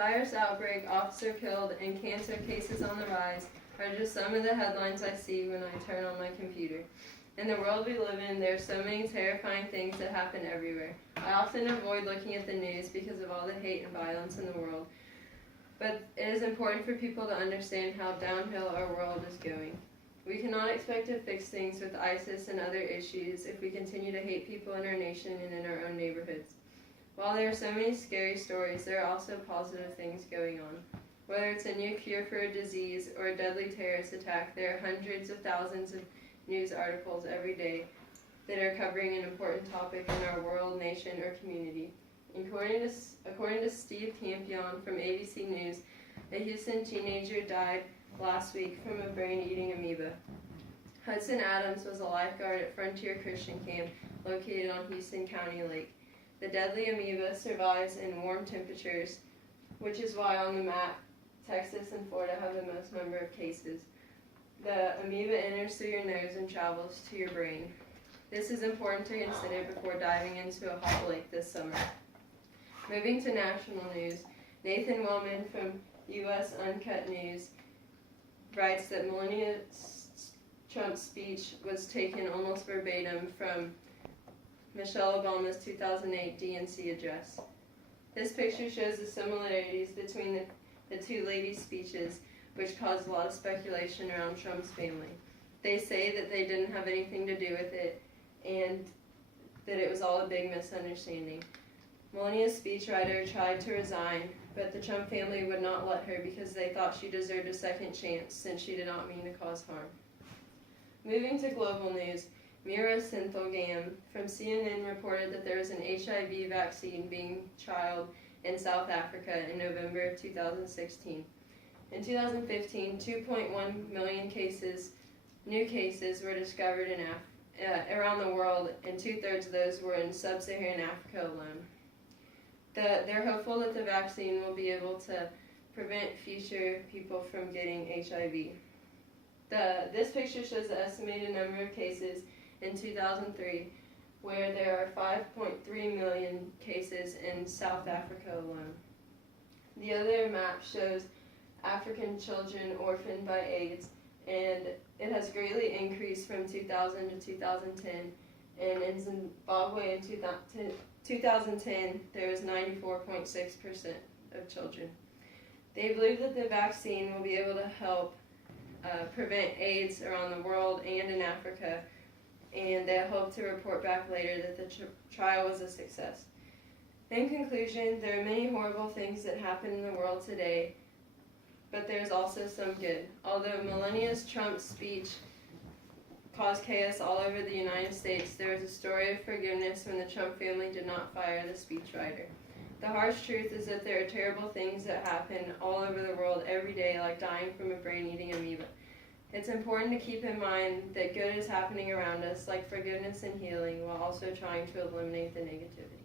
Virus outbreak, officer killed, and cancer cases on the rise are just some of the headlines I see when I turn on my computer. In the world we live in, there are so many terrifying things that happen everywhere. I often avoid looking at the news because of all the hate and violence in the world, but it is important for people to understand how downhill our world is going. We cannot expect to fix things with ISIS and other issues if we continue to hate people in our nation and in our own neighborhoods. While there are so many scary stories, there are also positive things going on. Whether it's a new cure for a disease or a deadly terrorist attack, there are hundreds of thousands of news articles every day that are covering an important topic in our world, nation, or community. According to Steve Campion from ABC News, a Houston teenager died last week from a brain-eating amoeba. Hudson Adams was a lifeguard at Frontier Christian Camp located on Houston County Lake. The deadly amoeba survives in warm temperatures, which is why on the map, Texas and Florida have the most number of cases. The amoeba enters through your nose and travels to your brain. This is important to consider before diving into a hot lake this summer. Moving to national news, Nathan Wellman from U.S. Uncut News writes that Melania Trump's speech was taken almost verbatim from Michelle Obama's 2008 DNC address. This picture shows the similarities between the two ladies' speeches, which caused a lot of speculation around Trump's family. They say that they didn't have anything to do with it and that it was all a big misunderstanding. Melania's speechwriter tried to resign, but the Trump family would not let her because they thought she deserved a second chance since she did not mean to cause harm. Moving to global news, Mira Sinthilgam from CNN reported that there was an HIV vaccine being trialed in South Africa in November of 2016. In 2015, 2.1 million new cases were discovered around the world, and 2/3 of those were in sub-Saharan Africa alone. They're hopeful that the vaccine will be able to prevent future people from getting HIV. This picture shows the estimated number of cases in 2003, where there are 5.3 million cases in South Africa alone. The other map shows African children orphaned by AIDS, and it has greatly increased from 2000 to 2010, and in Zimbabwe in 2010 there was 94.6% of children. They believe that the vaccine will be able to help prevent AIDS around the world and in Africa, and they hope to report back later that the trial was a success. In conclusion, there are many horrible things that happen in the world today, but there's also some good. Although Melania Trump's speech caused chaos all over the United States, there was a story of forgiveness when the Trump family did not fire the speechwriter. The harsh truth is that there are terrible things that happen all over the world every day, like dying from a brain-eating amoeba. It's important to keep in mind that good is happening around us, like forgiveness and healing, while also trying to eliminate the negativity.